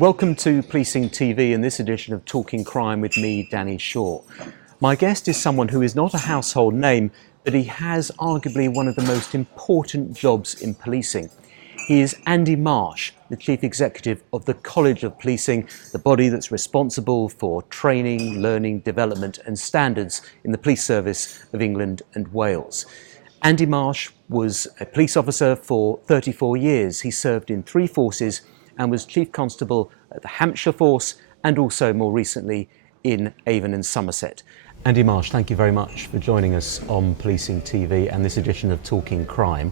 Welcome to Policing TV in this edition of Talking Crime with me, Danny Shaw. My guest is someone who is not a household name, but he has arguably one of the most important jobs in policing. He is Andy Marsh, the Chief Executive of the College of Policing, the body that's responsible for training, learning, development and standards in the police service of England and Wales. Andy Marsh was a police officer for 34 years. He served in 3 forces and was Chief Constable at the Hampshire force and also more recently in Avon and Somerset. Andy Marsh, thank you very much for joining us on Policing TV and this edition of Talking Crime.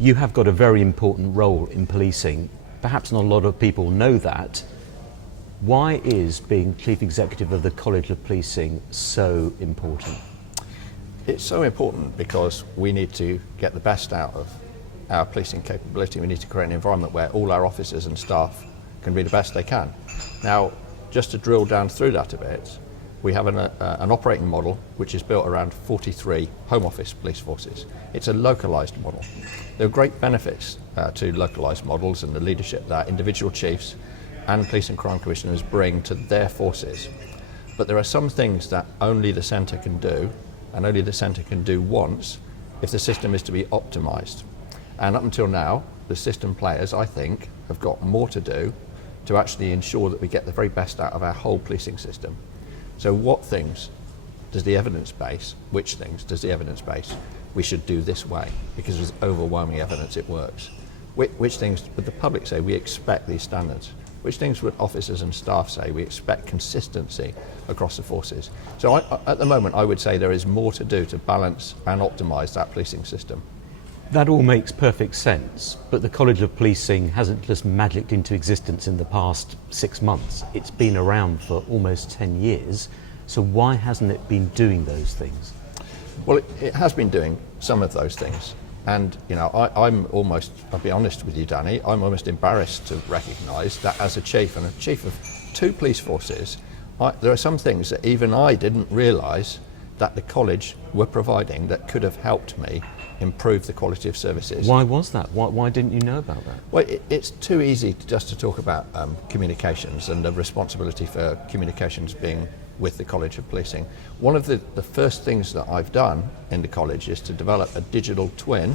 You have got a very important role in policing. Perhaps not a lot of people know that. Why is being Chief Executive of the College of Policing so important? It's so important because we need to get the best out of our policing capability. We need to create an environment where all our officers and staff can be the best they can. Now, just to drill down through that a bit, we have an operating model which is built around 43 Home Office police forces. It's a localised model. There are great benefits to localised models and the leadership that individual chiefs and police and crime commissioners bring to their forces. But there are some things that only the centre can do, and only the centre can do once, if the system is to be optimised. And up until now, the system players, I think, have got more to do to actually ensure that we get the very best out of our whole policing system. So what things does the evidence base, which things does the evidence base, we should do this way, because there's overwhelming evidence it works. Which things would the public say, we expect these standards? Which things would officers and staff say, we expect consistency across the forces? So at the moment, I would say there is more to do to balance and optimise that policing system. That all makes perfect sense, but the College of Policing hasn't just magicked into existence in the past 6 months. It's been around for almost 10 years, so why hasn't it been doing those things? Well, it has been doing some of those things. And, you know, I'm almost, I'll be honest with you, Danny, I'm almost embarrassed to recognise that as a chief and a chief of 2 police forces, there are some things that even I didn't realise that the college were providing that could have helped me improve the quality of services. Why was that? Why didn't you know about that? Well, it's too easy just to talk about communications and the responsibility for communications being with the College of Policing. One of the first things that I've done in the college is to develop a digital twin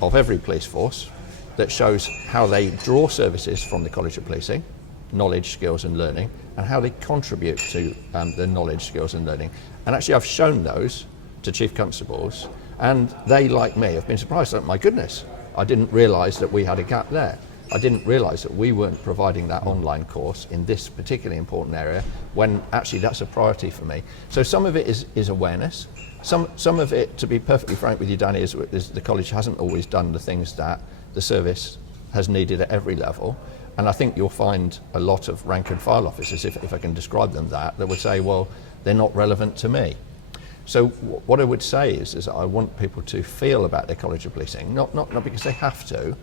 of every police force that shows how they draw services from the College of Policing, knowledge, skills and learning, and how they contribute to the knowledge, skills and learning. And actually I've shown those to Chief Constables, and they, like me, have been surprised. Like, my goodness, I didn't realise that we had a gap there. I didn't realise that we weren't providing that online course in this particularly important area, when actually that's a priority for me. So some of it is awareness. Some of it, to be perfectly frank with you, Danny, is the college hasn't always done the things that the service has needed at every level. And I think you'll find a lot of rank and file officers, if I can describe them that would say, well, they're not relevant to me. So what I would say is I want people to feel about their College of Policing, not because they have to,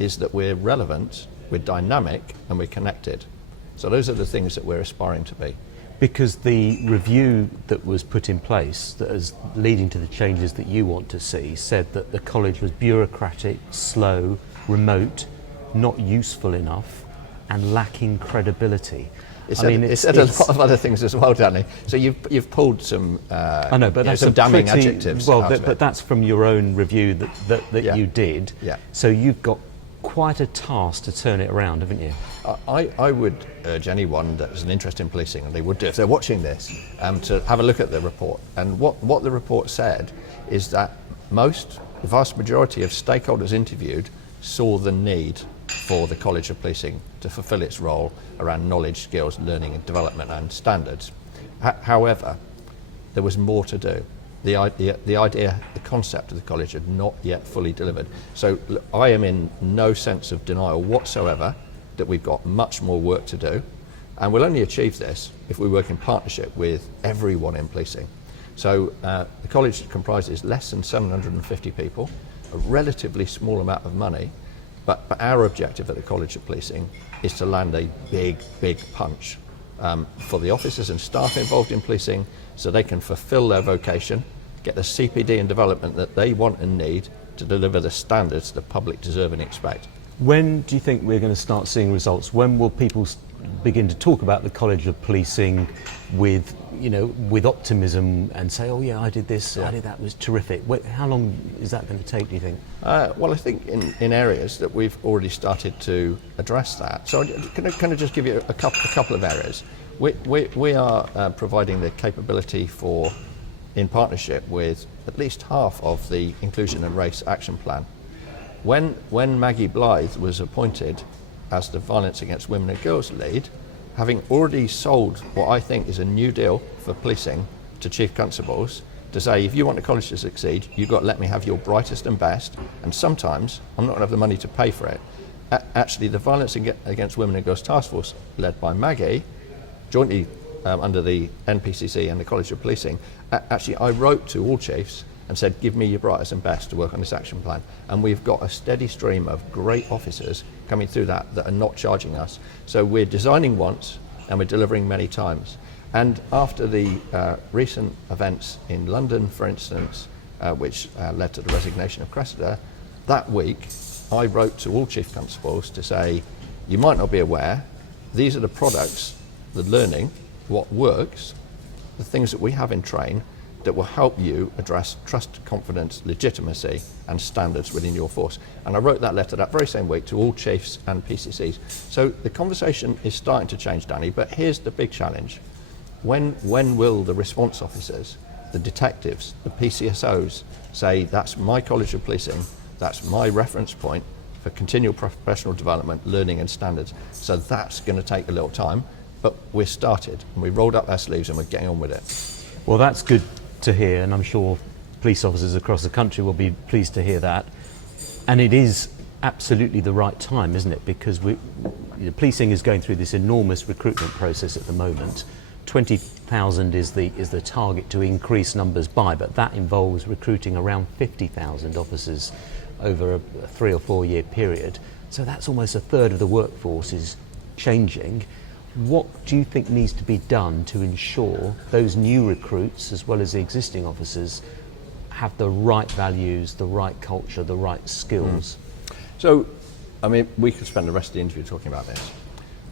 is that we're relevant, we're dynamic and we're connected. So those are the things that we're aspiring to be. Because the review that was put in place, that is leading to the changes that you want to see, said that the college was bureaucratic, slow, remote, not useful enough and lacking credibility. It said a lot of other things as well, Danny. So you've pulled some, I know, but that's some damning adjectives. Well, but that's from your own review that you did. Yeah. So you've got quite a task to turn it around, haven't you? I would urge anyone that has an interest in policing, and they would do if they're watching this, to have a look at the report. And what the report said is that the vast majority of stakeholders interviewed saw the need for the College of Policing to fulfil its role around knowledge, skills, learning and development and standards. However, there was more to do. The idea, the concept of the college had not yet fully delivered. So I am in no sense of denial whatsoever that we've got much more work to do, and we'll only achieve this if we work in partnership with everyone in policing. So the college comprises less than 750 people, a relatively small amount of money, but our objective at the College of Policing is to land a big punch for the officers and staff involved in policing, so they can fulfil their vocation, get the CPD and development that they want and need to deliver the standards the public deserve and expect. When do you think we're going to start seeing results? When will people begin to talk about the College of Policing with, with optimism and say, oh yeah, I did this, I did that, it was terrific. How long is that going to take, do you think? Well, I think in areas that we've already started to address that. So can I just give you a couple of areas? We are providing the capability for, in partnership with at least half of the Inclusion and Race Action Plan. When Maggie Blythe was appointed as the Violence Against Women and Girls lead, having already sold what I think is a new deal for policing to Chief Constables, to say, if you want the college to succeed, you've got to let me have your brightest and best, and sometimes I'm not going to have the money to pay for it. Actually, the Violence Against Women and Girls Task Force, led by Maggie, jointly under the NPCC and the College of Policing, actually I wrote to all chiefs and said, give me your brightest and best to work on this action plan. And we've got a steady stream of great officers coming through that are not charging us. So we're designing once and we're delivering many times. And after the recent events in London, for instance, which led to the resignation of Cressida, that week I wrote to all Chief Constables to say, you might not be aware, these are the products, the learning, what works, the things that we have in train that will help you address trust, confidence, legitimacy and standards within your force. And I wrote that letter that very same week to all chiefs and PCCs. So the conversation is starting to change, Danny, but here's the big challenge. When will the response officers, the detectives, the PCSOs say, that's my College of Policing, that's my reference point for continual professional development, learning and standards. So that's going to take a little time, but we're started and we rolled up our sleeves and we're getting on with it. Well, that's good to hear, and I'm sure police officers across the country will be pleased to hear that. And it is absolutely the right time, isn't it? Because policing is going through this enormous recruitment process at the moment. 20,000 is the target to increase numbers by, but that involves recruiting around 50,000 officers over a 3 or 4 year period. So that's almost a third of the workforce is changing. What do you think needs to be done to ensure those new recruits, as well as the existing officers, have the right values, the right culture, the right skills? So, I mean, we could spend the rest of the interview talking about this,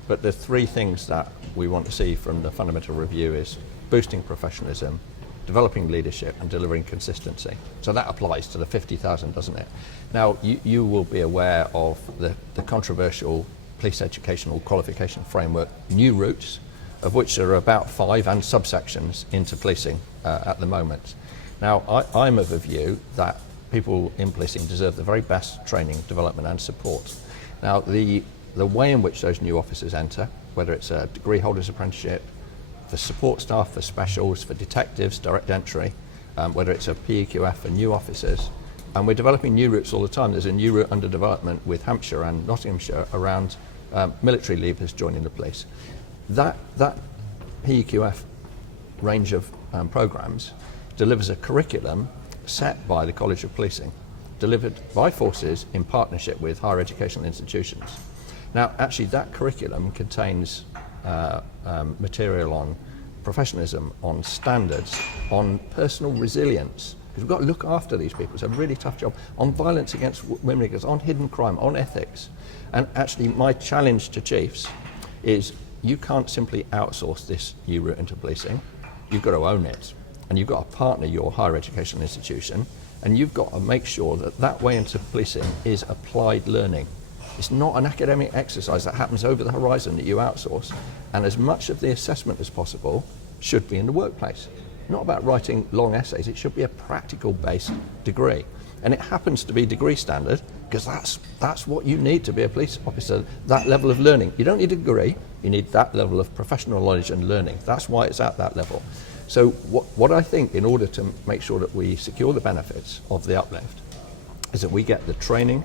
but the three things that we want to see from the fundamental review is boosting professionalism, developing leadership and delivering consistency. So that applies to the 50,000, doesn't it? Now, you will be aware of the controversial police educational qualification framework, new routes, of which there are about 5 and subsections into policing at the moment. Now, I'm of a view that people in policing deserve the very best training, development and support. Now, the way in which those new officers enter, whether it's a degree holder's apprenticeship, for support staff, for specials, for detectives, direct entry, whether it's a PEQF for new officers, and we're developing new routes all the time. There's a new route under development with Hampshire and Nottinghamshire around military leavers joining the police. That PEQF range of programmes delivers a curriculum set by the College of Policing, delivered by forces in partnership with higher educational institutions. Now, actually, that curriculum contains material on professionalism, on standards, on personal resilience, because we've got to look after these people. It's a really tough job. On violence against women and girls, on hidden crime, on ethics. And actually, my challenge to chiefs is you can't simply outsource this new route into policing. You've got to own it. And you've got to partner your higher educational institution. And you've got to make sure that that way into policing is applied learning. It's not an academic exercise that happens over the horizon that you outsource. And as much of the assessment as possible should be in the workplace. Not about writing long essays, it should be a practical-based degree. And it happens to be degree standard because that's what you need to be a police officer, that level of learning. You don't need a degree, you need that level of professional knowledge and learning. That's why it's at that level. So what I think, in order to make sure that we secure the benefits of the uplift, is that we get the training,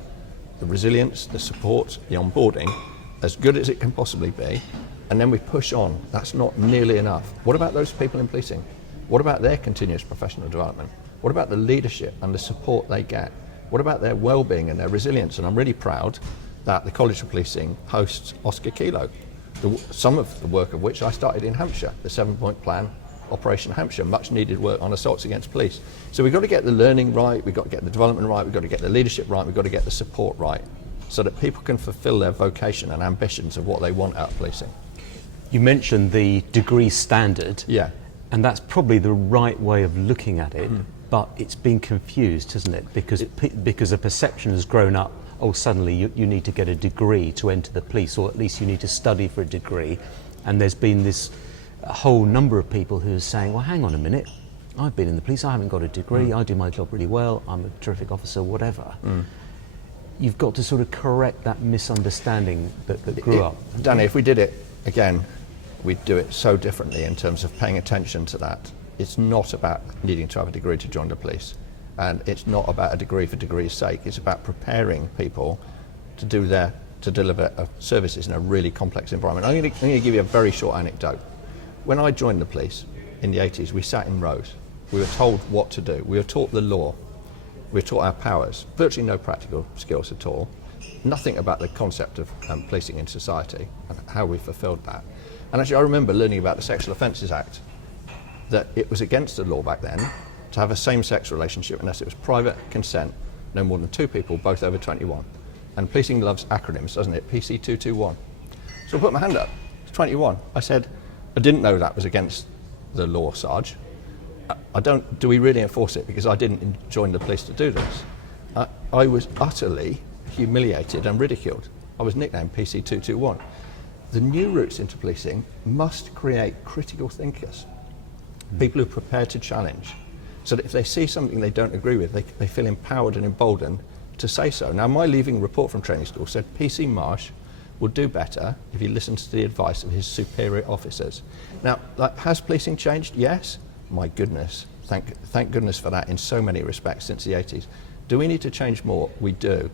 the resilience, the support, the onboarding as good as it can possibly be, and then we push on. That's not nearly enough. What about those people in policing? What about their continuous professional development? What about the leadership and the support they get? What about their well-being and their resilience? And I'm really proud that the College of Policing hosts Oscar Kilo, some of the work of which I started in Hampshire, the 7-point plan, Operation Hampshire, much needed work on assaults against police. So we've got to get the learning right, we've got to get the development right, we've got to get the leadership right, we've got to get the support right. so that people can fulfil their vocation and ambitions of what they want out of policing. You mentioned the degree standard. Yeah. And that's probably the right way of looking at it, but it's been confused, hasn't it? Because a perception has grown up, oh, suddenly you need to get a degree to enter the police, or at least you need to study for a degree. And there's been this whole number of people who are saying, well, hang on a minute, I've been in the police, I haven't got a degree, I do my job really well, I'm a terrific officer, whatever. You've got to sort of correct that misunderstanding that grew up. Danny, if we did it again, we'd do it so differently in terms of paying attention to that. It's not about needing to have a degree to join the police, and it's not about a degree for degree's sake. It's about preparing people to deliver services in a really complex environment. I'm going to give you a very short anecdote. When I joined the police in the 80s, we sat in rows. We were told what to do. We were taught the law. We were taught our powers. Virtually no practical skills at all. Nothing about the concept of policing in society and how we fulfilled that. And actually, I remember learning about the Sexual Offences Act, that it was against the law back then to have a same-sex relationship unless it was private consent, no more than two people, both over 21. And policing loves acronyms, doesn't it? PC 221. So I put my hand up. It's 21. I said, I didn't know that was against the law, Sarge. Do we really enforce it? Because I didn't join the police to do this. I was utterly humiliated and ridiculed. I was nicknamed PC 221. The new routes into policing must create critical thinkers, people who are prepared to challenge, so that if they see something they don't agree with, they feel empowered and emboldened to say so. Now, my leaving report from training school said PC Marsh would do better if he listens to the advice of his superior officers. Now, has policing changed? Yes. My goodness, thank goodness for that in so many respects since the 80s. Do we need to change more? We do.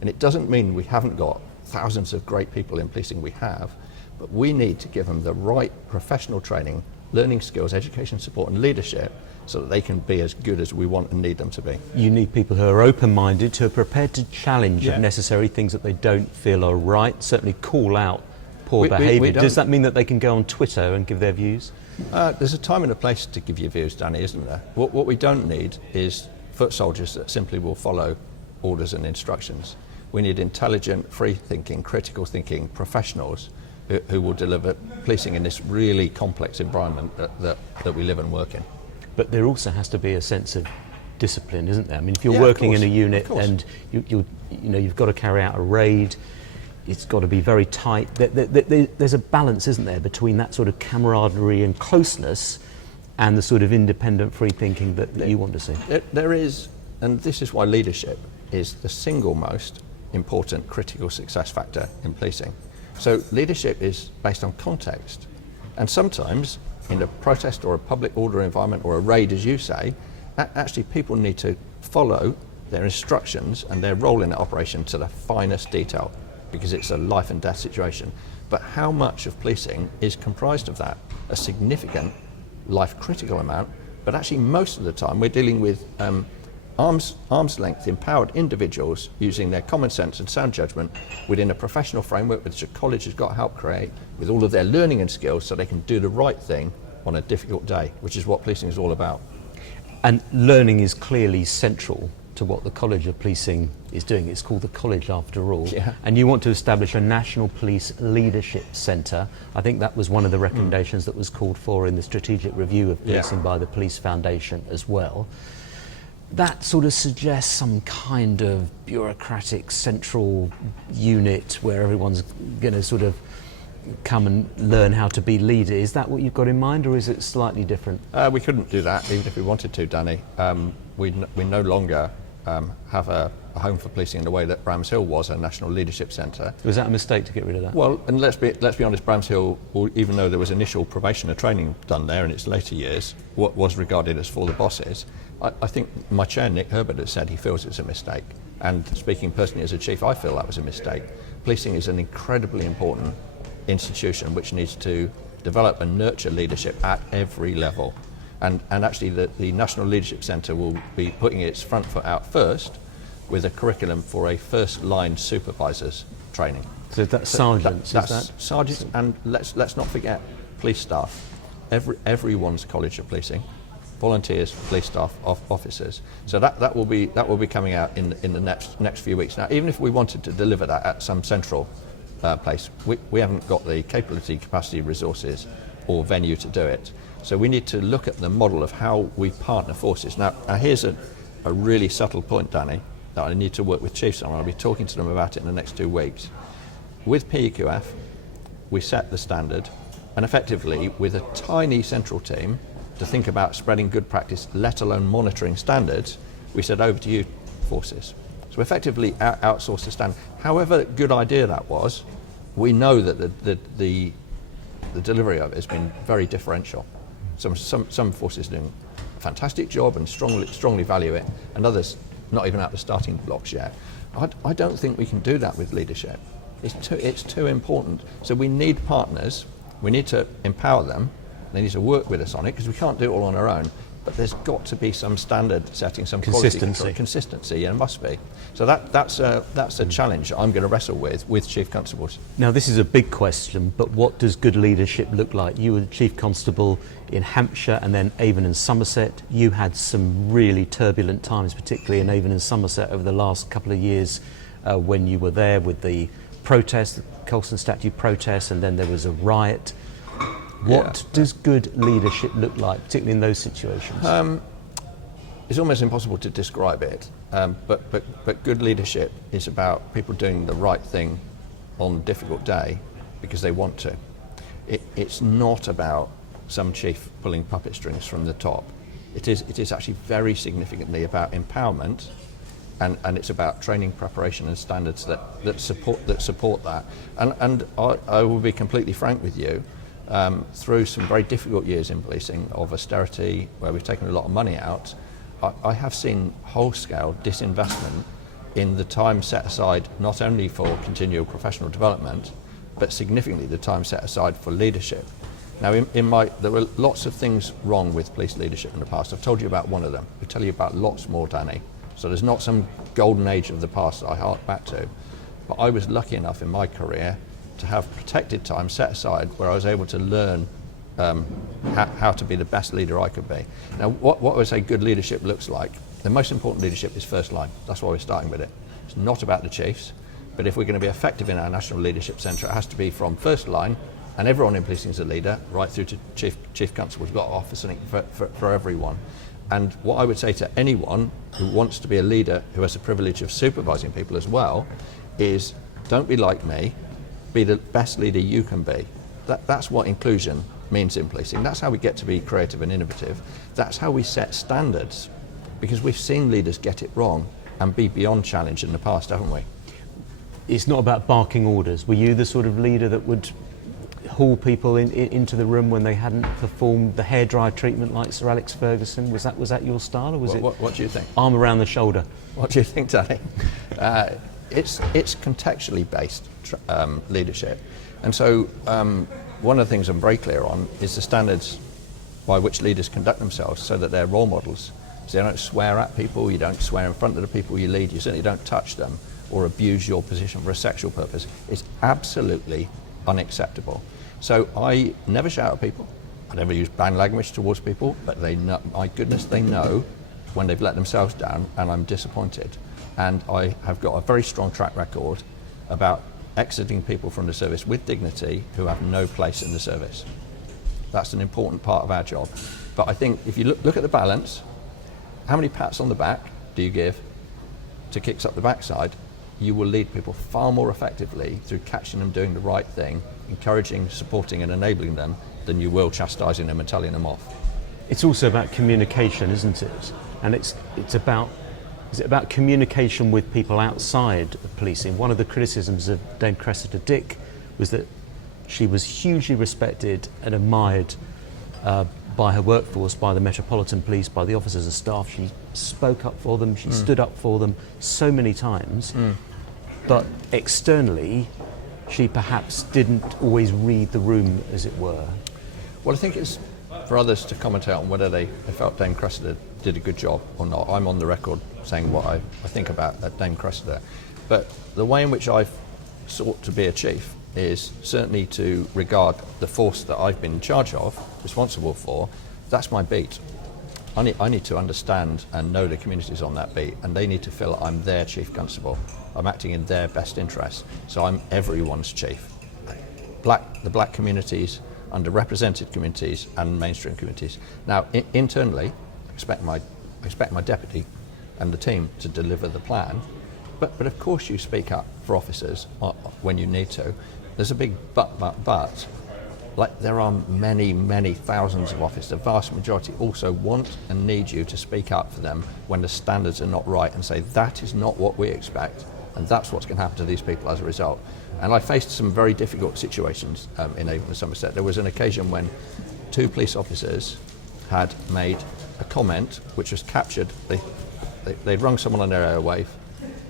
And it doesn't mean we haven't got thousands of great people in policing. We have, but we need to give them the right professional training, learning skills, education support and leadership so that they can be as good as we want and need them to be. You need people who are open-minded, who are prepared to challenge if necessary things that they don't feel are right, certainly call out poor behaviour. Does that mean that they can go on Twitter and give their views? There's a time and a place to give your views, Danny, isn't there? What we don't need is foot soldiers that simply will follow orders and instructions. We need intelligent, free-thinking, critical thinking professionals who will deliver policing in this really complex environment that we live and work in. But there also has to be a sense of discipline, isn't there? I mean, if you're working in a unit and you've got to carry out a raid, it's got to be very tight. There's a balance, isn't there, between that sort of camaraderie and closeness and the sort of independent free thinking that you want to see. There is, and this is why leadership is the single most important critical success factor in policing. So leadership is based on context, and sometimes in a protest or a public order environment or a raid, as you say, actually people need to follow their instructions and their role in the operation to the finest detail, because it's a life and death situation. But how much of policing is comprised of that? A significant life critical amount, but actually most of the time we're dealing with arm's length empowered individuals using their common sense and sound judgment within a professional framework which a college has got to help create with all of their learning and skills so they can do the right thing on a difficult day, which is what policing is all about. And learning is clearly central to what the College of Policing is doing. It's called the College after all. Yeah. And you want to establish a National Police Leadership Centre. I think that was one of the recommendations that was called for in the Strategic Review of Policing by the Police Foundation as well. That sort of suggests some kind of bureaucratic central unit where everyone's going to sort of come and learn how to be leader. Is that what you've got in mind, or is it slightly different? We couldn't do that even if we wanted to, Danny. We no longer have a home for policing in the way that Bramshill was a national leadership centre. Was that a mistake to get rid of that? Well, and let's be honest, Bramshill, even though there was initial probation and training done there in its later years, what was regarded as for the bosses, I think my chair, Nick Herbert, has said he feels it's a mistake. And speaking personally as a chief, I feel that was a mistake. Policing is an incredibly important institution which needs to develop and nurture leadership at every level. And actually the National Leadership Centre will be putting its front foot out first with a curriculum for a first line supervisors training. So that's sergeants, that's sergeants, and let's not forget police staff. Everyone's College of Policing. volunteers, police staff, officers. So that will be coming out in the next few weeks. Now, even if we wanted to deliver that at some central place, we haven't got the capability, capacity, resources, or venue to do it. So we need to look at the model of how we partner forces. Now here's a really subtle point, Danny, that I need to work with chiefs on. I'll be talking to them about it in the next 2 weeks. With PEQF, we set the standard, and effectively, with a tiny central team to think about spreading good practice, let alone monitoring standards, we said, over to you, forces. So effectively outsource the standard. However good idea that was, we know that the delivery of it has been very differential. Some forces are doing a fantastic job and strongly value it, and others not even at the starting blocks yet. I don't think we can do that with leadership. It's too important. So we need partners. We need to empower them. They need to work with us on it, because we can't do it all on our own. But there's got to be some standard setting, some consistency, and must be. So that's a challenge I'm going to wrestle with Chief Constables. Now, this is a big question, but what does good leadership look like? You were the Chief Constable in Hampshire and then Avon and Somerset. You had some really turbulent times, particularly in Avon and Somerset over the last couple of years when you were there with the protest, the Colston Statute protest, and then there was a riot. What does good leadership look like, particularly in those situations? It's almost impossible to describe it, but good leadership is about people doing the right thing on a difficult day because they want to. It's not about some chief pulling puppet strings from the top. It is actually very significantly about empowerment, and it's about training, preparation, and standards that support that. And I will be completely frank with you. Through some very difficult years in policing of austerity, where we've taken a lot of money out, I have seen whole-scale disinvestment in the time set aside not only for continual professional development, but significantly the time set aside for leadership. Now, there were lots of things wrong with police leadership in the past. I've told you about one of them. I'll tell you about lots more, Danny. So there's not some golden age of the past that I hark back to. But I was lucky enough in my career to have protected time set aside where I was able to learn how to be the best leader I could be. Now, what I would say good leadership looks like, the most important leadership is first line. That's why we're starting with it. It's not about the chiefs, but if we're going to be effective in our National Leadership Centre, it has to be from first line, and everyone in policing is a leader, right through to Chief Constable. We've got to offer something for everyone. And what I would say to anyone who wants to be a leader, who has the privilege of supervising people as well, is don't be like me. Be the best leader you can be. That's what inclusion means in policing. That's how we get to be creative and innovative. That's how we set standards, because we've seen leaders get it wrong and be beyond challenge in the past, haven't we? It's not about barking orders. Were you the sort of leader that would haul people into the room when they hadn't performed the hairdryer treatment like Sir Alex Ferguson? Was that your style, or was it? What do you think? Arm around the shoulder. What do you think, Danny? It's contextually based leadership, and so one of the things I'm very clear on is the standards by which leaders conduct themselves, so that they're role models. So you don't swear at people, you don't swear in front of the people you lead, you certainly don't touch them or abuse your position for a sexual purpose. It's absolutely unacceptable. So I never shout at people, I never use bad language towards people, but they know, my goodness, they know when they've let themselves down, and I'm disappointed. And I have got a very strong track record about exiting people from the service with dignity who have no place in the service. That's an important part of our job. But I think if you look at the balance, how many pats on the back do you give to kicks up the backside? You will lead people far more effectively through catching them doing the right thing, encouraging, supporting and enabling them, than you will chastising them and telling them off. It's also about communication, isn't it? And is it about communication with people outside of policing? One of the criticisms of Dame Cressida Dick was that she was hugely respected and admired by her workforce, by the Metropolitan Police, by the officers and staff. She spoke up for them, she stood up for them so many times, but externally she perhaps didn't always read the room, as it were. Well, I think it's for others to comment out on whether they felt Dame Cressida did a good job or not. I'm on the record saying what I think about Dame Cressida. But the way in which I've sought to be a chief is certainly to regard the force that I've been in charge of, responsible for, that's my beat. I need to understand and know the communities on that beat, and they need to feel I'm their chief constable. I'm acting in their best interest, so I'm everyone's chief. The black communities, underrepresented communities, and mainstream communities. Now, internally, I expect my deputy and the team to deliver the plan, but of course you speak up for officers when you need to. There's a big but. Like, there are many thousands of officers. The vast majority also want and need you to speak up for them when the standards are not right, and say that is not what we expect, and that's what's going to happen to these people as a result. And I faced some very difficult situations in Avon and Somerset. There was an occasion when 2 police officers had made a comment which was captured. They'd rung someone on their airwave,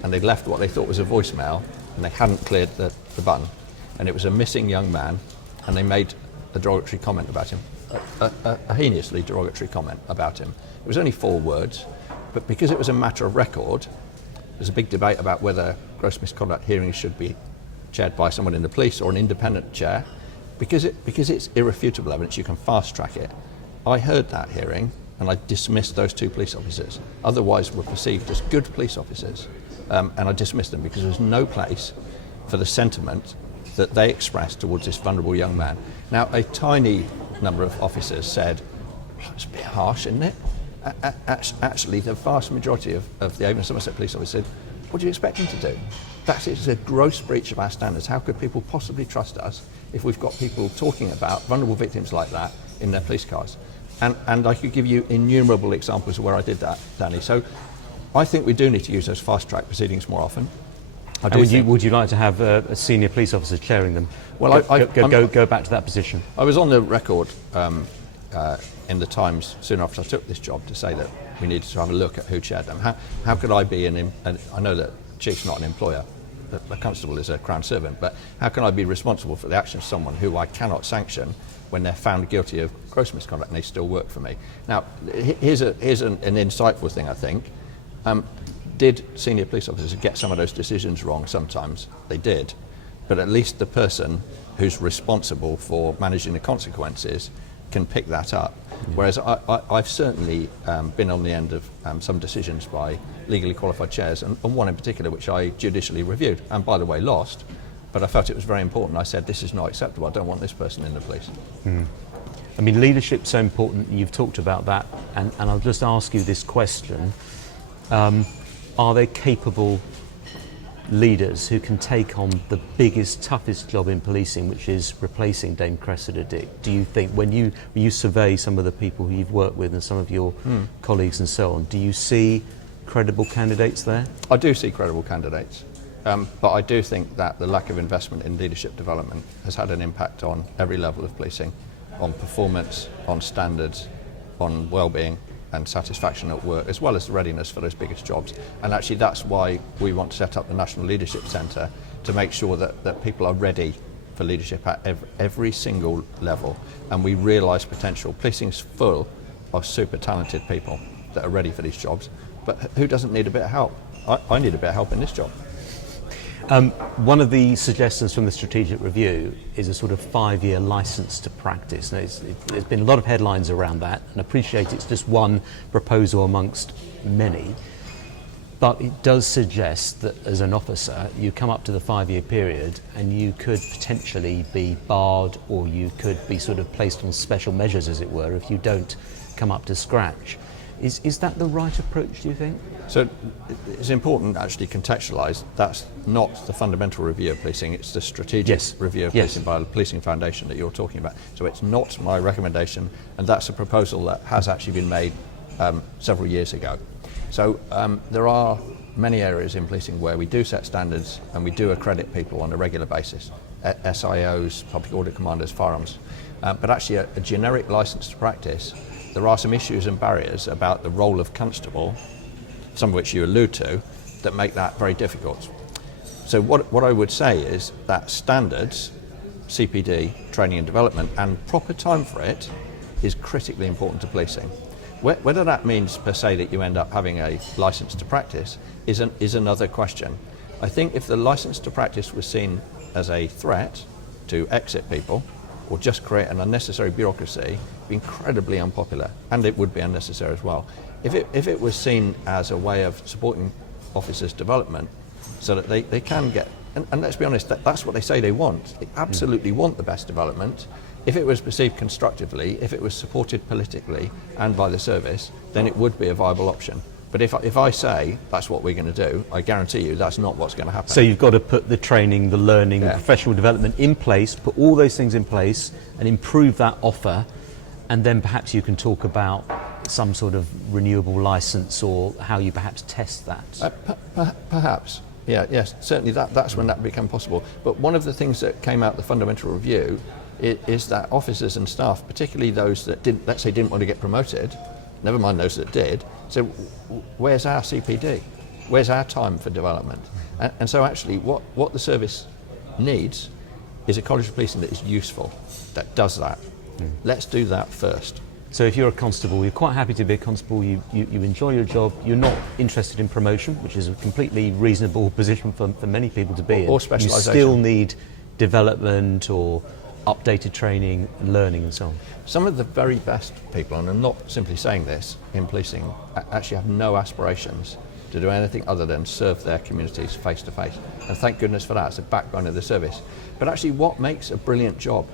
and they'd left what they thought was a voicemail, and they hadn't cleared the button, and it was a missing young man, and they made a derogatory comment about him, a heinously derogatory comment about him. It was only 4 words, but because it was a matter of record, there's a big debate about whether gross misconduct hearings should be chaired by someone in the police or an independent chair. Because it's irrefutable evidence, you can fast track it. I heard that hearing, and I dismissed those 2 police officers, otherwise were perceived as good police officers, and I dismissed them because there was no place for the sentiment that they expressed towards this vulnerable young man. Now, a tiny number of officers said, it's a bit harsh, isn't it? Actually, the vast majority of the Avon and Somerset police officers said, what do you expect them to do? That is a gross breach of our standards. How could people possibly trust us if we've got people talking about vulnerable victims like that in their police cars? And I could give you innumerable examples of where I did that, Danny. So I think we do need to use those fast-track proceedings more often. Would you like to have a senior police officer chairing them? Well, go back to that position. I was on the record in the Times soon after I took this job to say that we needed to have a look at who chaired them. How could I be I know that Chief's not an employer, the constable is a Crown servant, but how can I be responsible for the actions of someone who I cannot sanction when they're found guilty of gross misconduct and they still work for me? Now, here's an insightful thing, I think. Did senior police officers get some of those decisions wrong? Sometimes they did, but at least the person who's responsible for managing the consequences can pick that up. Whereas I've certainly been on the end of some decisions by legally qualified chairs, and one in particular which I judicially reviewed, and by the way lost, but I felt it was very important. I said, this is not acceptable, I don't want this person in the police. I mean, leadership's so important, you've talked about that, and I'll just ask you this question. Are they capable leaders who can take on the biggest, toughest job in policing, which is replacing Dame Cressida Dick? Do you think, when you survey some of the people who you've worked with and some of your colleagues and so on, do you see credible candidates there? I do see credible candidates, but I do think that the lack of investment in leadership development has had an impact on every level of policing, on performance, on standards, on well-being and satisfaction at work, as well as the readiness for those biggest jobs. And actually that's why we want to set up the National Leadership Centre, to make sure that people are ready for leadership at every single level, and we realise potential. Policing's full of super talented people that are ready for these jobs, but who doesn't need a bit of help? I need a bit of help in this job. One of the suggestions from the strategic review is a sort of 5-year licence to practice. Now, there's been a lot of headlines around that, and I appreciate it's just one proposal amongst many, but it does suggest that as an officer you come up to the 5-year period and you could potentially be barred, or you could be sort of placed on special measures, as it were, if you don't come up to scratch. Is that the right approach, do you think? So it's important actually contextualise, that's not the fundamental review of policing, it's the strategic review of policing by the Policing Foundation that you're talking about. So it's not my recommendation, and that's a proposal that has actually been made several years ago. So there are many areas in policing where we do set standards and we do accredit people on a regular basis, SIOs, public order commanders, firearms, but actually a generic licence to practice. There are some issues and barriers about the role of constable, some of which you allude to, that make that very difficult. So what I would say is that standards, CPD, training and development, and proper time for it is critically important to policing. Whether that means per se that you end up having a licence to practice is another question. I think if the licence to practice was seen as a threat to exit people, or just create an unnecessary bureaucracy, be incredibly unpopular, and it would be unnecessary as well. If it was seen as a way of supporting officers' development so that they can get, and let's be honest, that's what they say they want. They absolutely want the best development. If it was perceived constructively, if it was supported politically and by the service, then it would be a viable option. But if I say that's what we're going to do, I guarantee you that's not what's going to happen. So you've got to put the training, the learning, the professional development in place, put all those things in place and improve that offer, and then perhaps you can talk about some sort of renewable licence or how you perhaps test that. Perhaps. Yes, certainly that's when that became possible. But one of the things that came out of the fundamental review is that officers and staff, particularly those that didn't want to get promoted, never mind those that did, so where's our CPD? Where's our time for development? And so actually what the service needs is a college of policing that is useful, that does that. Let's do that first. So if you're a constable, you're quite happy to be a constable, you enjoy your job, you're not interested in promotion, which is a completely reasonable position for many people to be in. Or specialisation. You still need development or updated training and learning and so on. Some of the very best people, and I'm not simply saying this, in policing actually have no aspirations to do anything other than serve their communities face to face. And thank goodness for that, it's the backbone of the service. But actually what makes a brilliant job?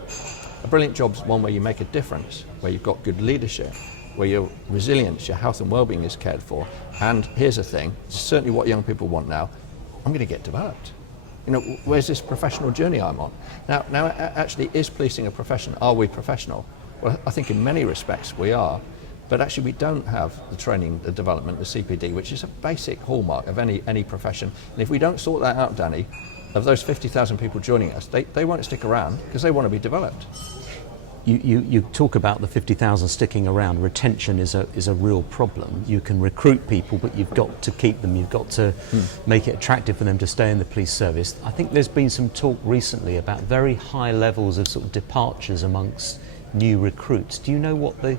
A brilliant job is one where you make a difference, where you've got good leadership, where your resilience, your health and well-being is cared for. And here's the thing, it's certainly what young people want now, I'm going to get developed. You know, where's this professional journey I'm on? Now, actually, is policing a profession? Are we professional? Well, I think in many respects we are, but actually we don't have the training, the development, the CPD, which is a basic hallmark of any profession. And if we don't sort that out, Danny, of those 50,000 people joining us, they won't stick around because they want to be developed. You talk about the 50,000 sticking around. Retention is a real problem. You can recruit people, but you've got to keep them. You've got to make it attractive for them to stay in the police service. I think there's been some talk recently about very high levels of sort of departures amongst new recruits. Do you know what the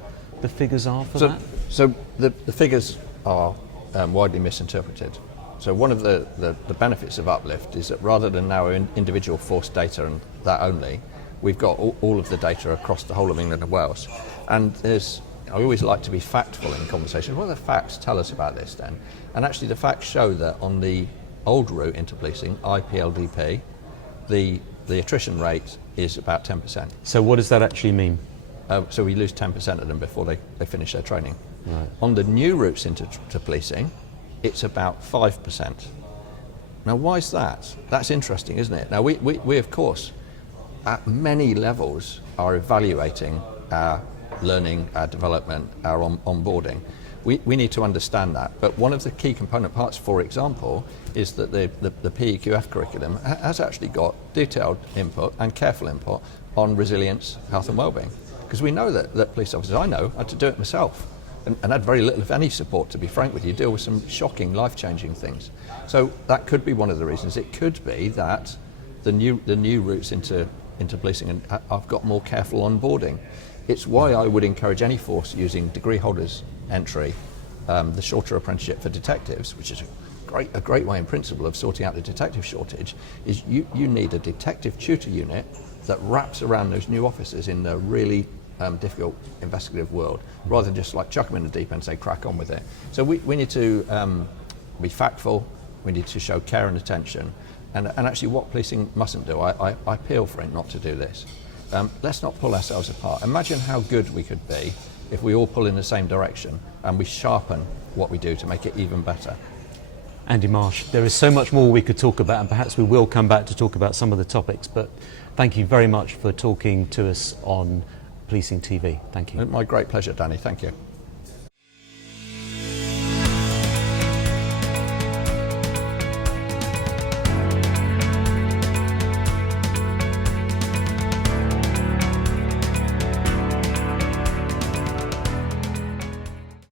figures are for that? So the figures are widely misinterpreted. So one of the benefits of Uplift is that rather than now individual force data and that only, we've got all of the data across the whole of England and Wales. And I always like to be factful in conversations. What do the facts tell us about this then? And actually the facts show that on the old route into policing, IPLDP, the attrition rate is about 10%. So what does that actually mean? So we lose 10% of them before they finish their training. Right. On the new routes into policing, it's about 5%. Now why is that? That's interesting, isn't it? Now we of course, at many levels are evaluating our learning, our development, our onboarding. We need to understand that. But one of the key component parts, for example, is that the PEQF curriculum has actually got detailed input and careful input on resilience, health and wellbeing. Because we know that police officers, I know, had to do it myself and had very little, if any, support, to be frank with you, deal with some shocking, life-changing things. So that could be one of the reasons. It could be that the new routes into policing and I've got more careful onboarding. It's why I would encourage any force using degree holders entry, the shorter apprenticeship for detectives, which is a great way in principle of sorting out the detective shortage, is you need a detective tutor unit that wraps around those new officers in the really difficult investigative world, rather than just like chuck them in the deep end and say crack on with it. So we need to be factful, we need to show care and attention, and actually what policing mustn't do, I appeal for it not to do this. Let's not pull ourselves apart. Imagine how good we could be if we all pull in the same direction and we sharpen what we do to make it even better. Andy Marsh, there is so much more we could talk about, and perhaps we will come back to talk about some of the topics, but thank you very much for talking to us on Policing TV. Thank you. My great pleasure, Danny. Thank you.